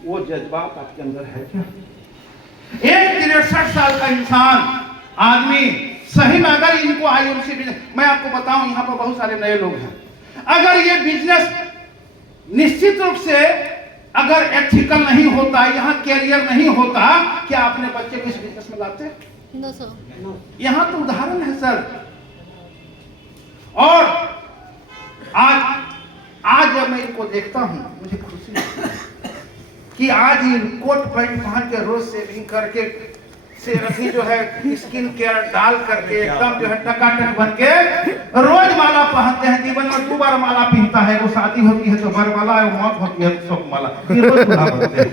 वो जज्बात आपके अंदर है क्या? एक 63 साल का इंसान आदमी सही में अगर इनको आईएमसी बिजनेस, मैं आपको बताऊं यहाँ पर बहुत सारे नए लोग हैं, अगर ये बिजनेस निश्चित रूप से अगर एथिकल नहीं होता, यहाँ कैरियर नहीं होता, क्या अपने बच्चे को इस बिजनेस में लाते? No sir. यहाँ तो उदाहरण है सर। और आज जब मैं इनको देखता हूँ मुझे खुशी होती है कि आज ये कोट पैंट पहन के रोज सेविंग करके से रसी जो है स्किन केयर डाल करके एकदम जो है टकाटक बन के रोज माला पहनते हैं। जीवन में 2 बार माला पहनता है, वो शादी होती है तो बरमाला, और मौत होती है तो सब माला, ये रोज दूल्हा बनते हैं।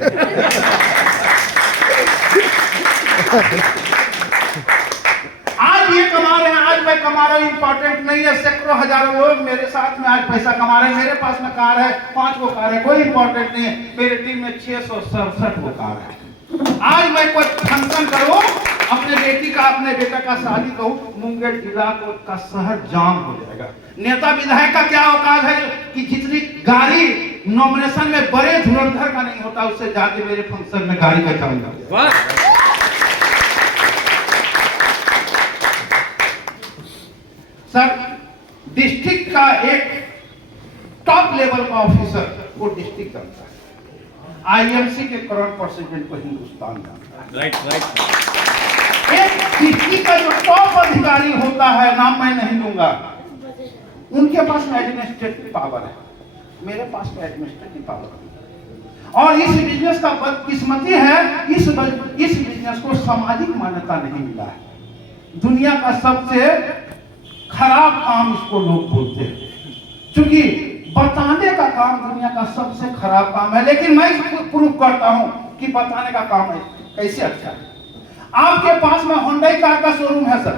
आज ये कमा रहे हैं, आज मैं कमा रहा हूँ, इंपॉर्टेंट नहीं है। सैकड़ों हजारों लोग मेरे साथ में आज पैसा कमा रहे हैं। मेरे पास में कार है, 5 गो कार है, कोई इंपॉर्टेंट नहीं है। मेरे टीम में 667 गो कार है। आज मैं कोई फंक्शन करूं, अपने बेटी का, अपने बेटा का शादी कहूं, मुंगेर जिला का शहर जाम हो जाएगा। नेता विधायक का क्या औकात है कि जितनी गाड़ी नॉमिनेशन में बड़े धुरंधर का नहीं होता, उससे ज्यादा मेरे फंक्शन में गाड़ी का काम करते हैं। सर, डिस्ट्रिक्ट का एक टॉप लेवल का ऑफिसर वो डिस्ट्रिक्ट करता है, आईएमसी के करंट प्रेसिडेंट को हिंदुस्तान जानता है। राइट। एक डिस्ट्रिक्ट का जो टॉप अधिकारी होता है, नाम मैं नहीं लूंगा, उनके पास में एडमिनिस्ट्रेटिव पावर है, मेरे पास में एडमिनिस्ट्रेटिव पावर है। और इस बिजनेस का बदकिस्मती है, इस बिजनेस को सामाजिक मान्यता नहीं मिला है। दुनिया का सबसे खराब काम इसको लोग बोलते हैं, क्योंकि बताने का काम दुनिया का सबसे खराब काम है। लेकिन मैं इसको प्रूव करता हूं कि बताने का काम है कैसे अच्छा है। आपके पास में होंडई कार का शोरूम है सर,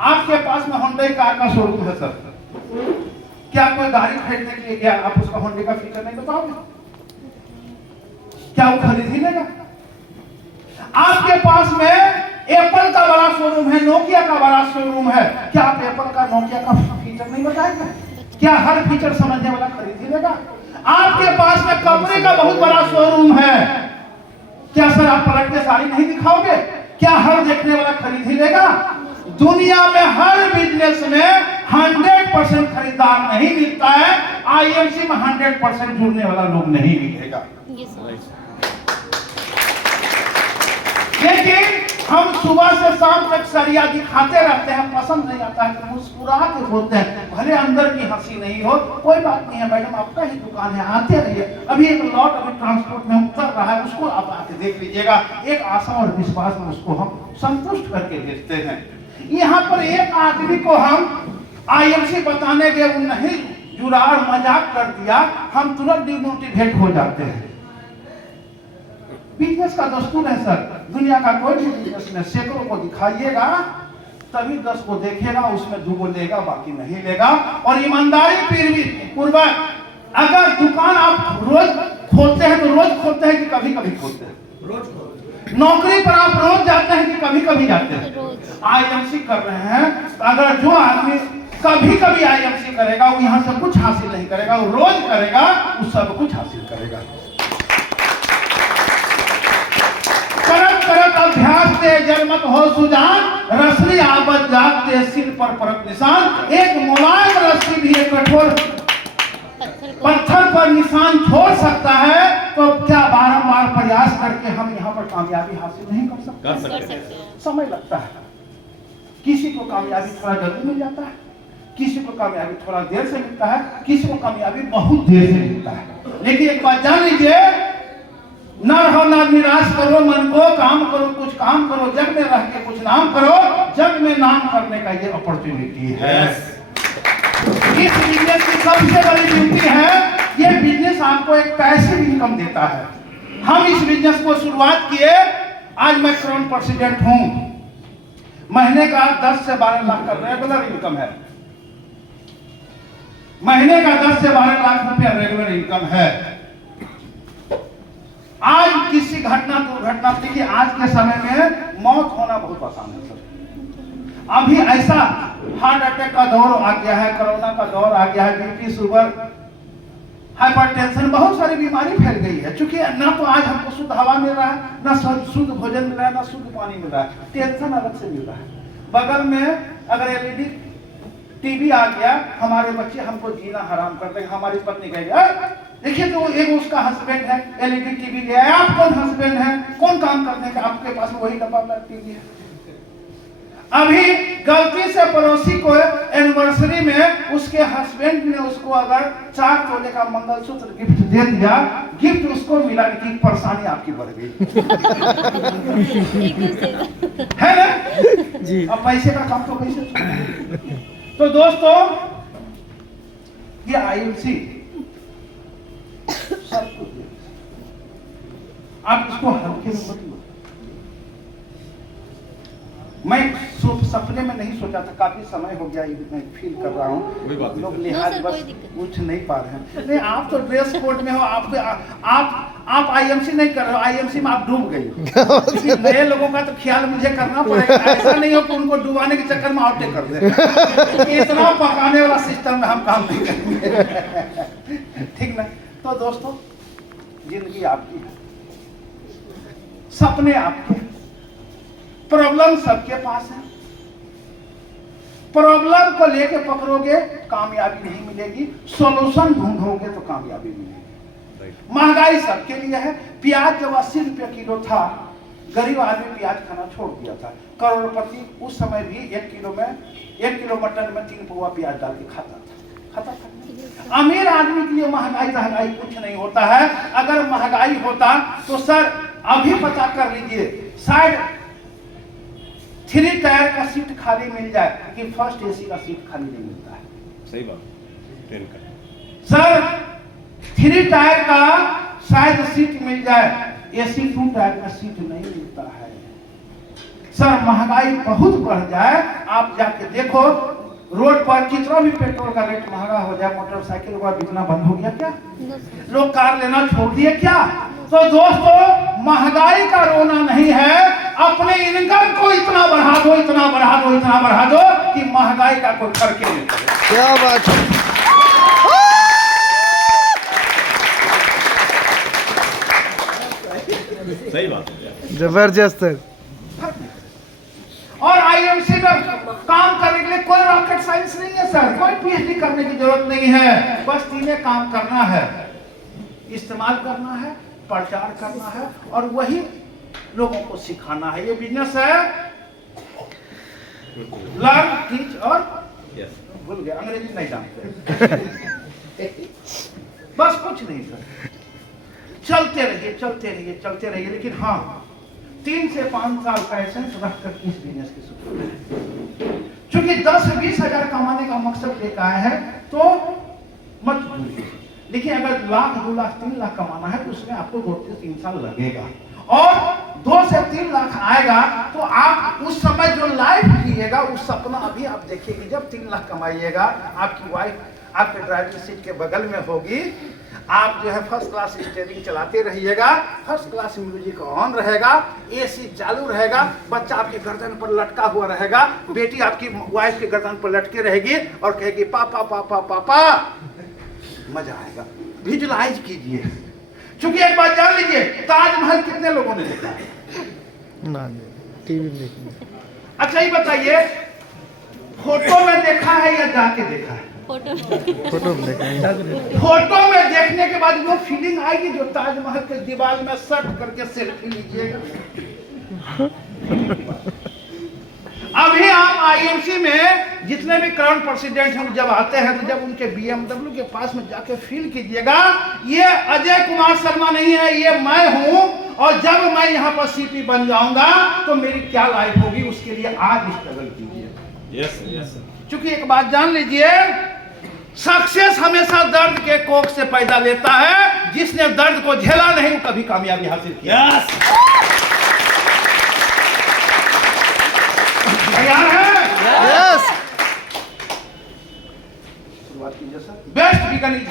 आपके पास में होंडई कार का शोरूम है सर, क्या कोई गाड़ी खरीदने के लिए गया, आप उसका होंडई का फीचर नहीं बताओगे? क्या वो खरीद ही लेगा? आपके पास में एप्पल का बड़ा शोरूम है, नोकिया का बड़ा शोरूम है, क्या आप एप्पल का, नोकिया का फीचर नहीं बताएंगे? क्या हर फीचर समझने वाला खरीद ही लेगा? आपके पास में कपड़े का बहुत बड़ा शोरूम है, क्या सर आप पलट के साड़ी नहीं दिखाओगे? क्या हर देखने वाला खरीद ही लेगा? दुनिया में हर बिजनेस में 100% खरीदार नहीं मिलता है, आईएमसी में 100% जुड़ने वाला लोग नहीं मिलेगा। लेकिन हम सुबह से शाम तक सरिया दिखाते रहते हैं, पसंद नहीं आता है तो मुस्कुरा के बोलते हैं, भले अंदर की हंसी नहीं हो, कोई बात नहीं है मैडम, आपका ही दुकान है, आते रहिए। अभी एक लॉट अभी ट्रांसपोर्ट में उतर रहा है, उसको आप आके देख लीजिएगा। एक आशा और विश्वास में उसको हम संतुष्ट करके भेजते हैं। यहाँ पर एक आदमी को हम आईएमसी बताने के नहीं जुड़ा और मजाक कर दिया, हम तुरंत डिमोटिवेट हो जाते हैं। बिजनेस का दस्तूर है सर, दुनिया का कोई भी बिजनेस में सैकड़ों को दिखाइएगा, तभी 10 को देखेगा, उसमें 2 को लेगा, बाकी नहीं लेगा। और ईमानदारी पूर्वक अगर दुकान आप रोज खोलते हैं तो रोज खोलते हैं कि कभी कभी खोलते हैं? रोज। नौकरी पर आप रोज जाते हैं कि कभी कभी जाते हैं? आईएमसी कर रहे हैं, अगर जो आदमी कभी कभी आईएमसी करेगा वो यहाँ से कुछ हासिल नहीं करेगा, वो रोज करेगा वो सब कुछ हासिल करेगा। करत करत अभ्यास से जलमत हो सुजान, रसली आबद जागते सिर पर परत निशान। एक मुलायम रस्सी भी एक कठोर पत्थर पर निशान छोड़ सकता है, तो क्या बारंबार प्रयास करके हम यहाँ पर कामयाबी हासिल नहीं कर सकते? समय लगता है, किसी को कामयाबी थोड़ा जल्दी मिल जाता है, किसी को कामयाबी थोड़ा देर से मिलता है, किसी को कामयाबी बहुत देर से मिलता है। लेकिन एक बात जान लीजिए, न रहो ना निराश करो मन को, काम करो, कुछ काम करो, जग में रह के कुछ नाम करो, जग में नाम करने का ये अपॉर्चुनिटी है। इस बिजनेस की सबसे बड़ी ब्यूटी है, ये बिजनेस आपको एक पैसिव इनकम देता है। हम इस बिजनेस को शुरुआत किए, आज मैं क्राउन प्रेसिडेंट हूं, महीने का 10 से 12 लाख का रेगुलर इनकम है, महीने का 10 से 12 लाख रुपया रेगुलर इनकम है। आज किसी घटना दुर्घटना, देखिए आज के समय में मौत होना बहुत आसान है सर। अभी ऐसा हार्ट अटैक का दौर आ गया है, कोरोना का दौर आ गया है, बीपी शुगर हाइपरटेंशन, बहुत सारी बीमारी फैल गई है। क्योंकि ना तो आज हमको शुद्ध हवा मिल रहा है, ना शुद्ध भोजन मिल रहा है, ना शुद्ध पानी मिल रहा है, टेंशन अलग से मिल रहा है। बगल में अगर एलईडी टीवी आ गया, हमारे बच्चे हमको जीना हराम करते हैं। हमारी पत्नी कहेगी देखिए तो एक उसका हस्बैंड है, एलईडी टीवी ले आया, आप कौन हस्बैंड है, कौन काम करते हैं कि आपके पास वही डब्बा टीवी है। अभी गलती से पड़ोसी को एनिवर्सरी में उसके हस्बैंड ने उसको अगर 4 तोले का मंगलसूत्र गिफ्ट दे दिया, गिफ्ट उसको मिला, लेकिन परेशानी आपकी बढ़ गई है ना जी। अब पैसे का काम तो कैसे। तो दोस्तों ये आईएमसी सब कुछ आप इसको हल्के में मत लो। मैं सपने में नहीं सोचा था, काफी समय हो गया मैं फील कर रहा हूँ लोग लिहाज बस उठ नहीं पा रहे हैं। नहीं आप तो ड्रेस कोड में हो, आप आईएमसी नहीं कर रहे हो, आईएमसी में आप डूब गई हो। नए लोगों का तो ख्याल मुझे करना पड़ेगा, ऐसा नहीं हो कि उनको डुबाने के चक्कर में आउटे कर दे। इतना पकाने वाला सिस्टम में हम काम नहीं करेंगे, ठीक ना। तो दोस्तों जिंदगी आपकी है, सपने आपके, प्रॉब्लम सबके पास है। प्रॉब्लम को लेके पकड़ोगे कामयाबी नहीं मिलेगी, सॉल्यूशन ढूंढोगे तो कामयाबी मिलेगी। महंगाई सबके लिए है। प्याज जब 80 रुपये किलो था, गरीब आदमी प्याज खाना छोड़ दिया था। करोड़पति उस समय भी 1 किलो मटन में 3 पौवा प्याज डाल के खाता था। अमीर आदमी के लिए महंगाई कुछ नहीं होता है। अगर महंगाई होता तो सर अभी पता कर लीजिए, शायद 3 टायर का सीट खाली मिल जाए, लेकिन फर्स्ट एसी का सीट खाली नहीं मिलता है। सही बात। ट्रेन का सर 3 टायर का शायद सीट मिल जाए, एसी 2 टायर का सीट नहीं मिलता है। सर महंगाई बहुत बढ़ जाए, आप जाके देखो रोड पर कितना भी पेट्रोल का रेट महंगा हो जाए, मोटरसाइकिल का बिकना बंद हो गया क्या? लोग कार लेना छोड़ दिए क्या? तो दोस्तों महंगाई का रोना नहीं है, अपने इनकम को इतना बढ़ा दो, इतना बढ़ा दो, इतना बढ़ा दो कि महंगाई का कोई फर्क ही नहीं पड़े। क्या बात है, सही बात है, जबरदस्त है। और आईएमसी में काम करने के लिए कोई रॉकेट साइंस नहीं है सर, कोई पीएचडी करने की जरूरत नहीं है। बस 3 काम करना है, इस्तेमाल करना है, प्रचार करना है और वही लोगों को सिखाना है। ये बिजनेस है लर्न, टीच और भूल गया, अंग्रेजी नहीं जानते। बस कुछ नहीं सर, चलते रहिए चलते रहिए चलते रहिए, लेकिन हाँ 3 से 5 साल पैसेंस रखकर इस बिजनेस की शुरुआत। क्योंकि 10-20 हजार कमाने का मकसद लेकर आए हैं तो मत भूलिए, लेकिन अगर 1 लाख 2 लाख 3 लाख कमाना है तो उसमें आपको 2 से 3 साल लगेगा। और 2 से 3 लाख आएगा तो आप उस समय जो लाइफ जिएगा उस सपना अभी आप देखिएगा। जब 3 लाख कमाइएगा, आपकी वाइफ आपके ड्राइविंग सीट के बगल में होगी, आप जो है फर्स्ट क्लास स्टीयरिंग चलाते रहिएगा, फर्स्ट क्लास म्यूजिक ऑन रहेगा, एसी चालू रहेगा, बच्चा आपकी गर्दन पर लटका हुआ रहेगा, बेटी आपकी वाइफ के गर्दन पर लटके रहेगी और कहेगी पापा पापा पापा। मजा आएगा, विजुअलाइज कीजिए। क्योंकि एक बात जान लीजिए, ताजमहल कितने लोगों ने देखा है? ना टीवी में देखी। अच्छा ये बताइए, फोटो में देखा है या जाके देखा है? फोटो में देखा है। फोटो में देखने के बाद वो फीलिंग आएगी जो ताजमहल के दीवार में सट करके सेल्फी लीजिएगा। अभी आप आईएमसी में जितने भी क्राउन प्रेसिडेंट हैं जब आते हैं तो जब उनके BMW के पास में जाके फील कीजिएगा, ये अजय कुमार शर्मा नहीं है, ये मैं हूं। और जब मैं यहाँ पर सीपी बन जाऊंगा तो मेरी क्या लाइफ होगी, उसके लिए आज स्ट्रगल कीजिए। Yes yes. क्योंकि एक बात जान लीजिए, सक्सेस हमेशा दर्द के कोख से पैदा लेता है। जिसने दर्द को झेला नहीं वो कभी कामयाबी हासिल किया। यस। तैयार है? यस। शुरुआत कीजिए सर। Best beginning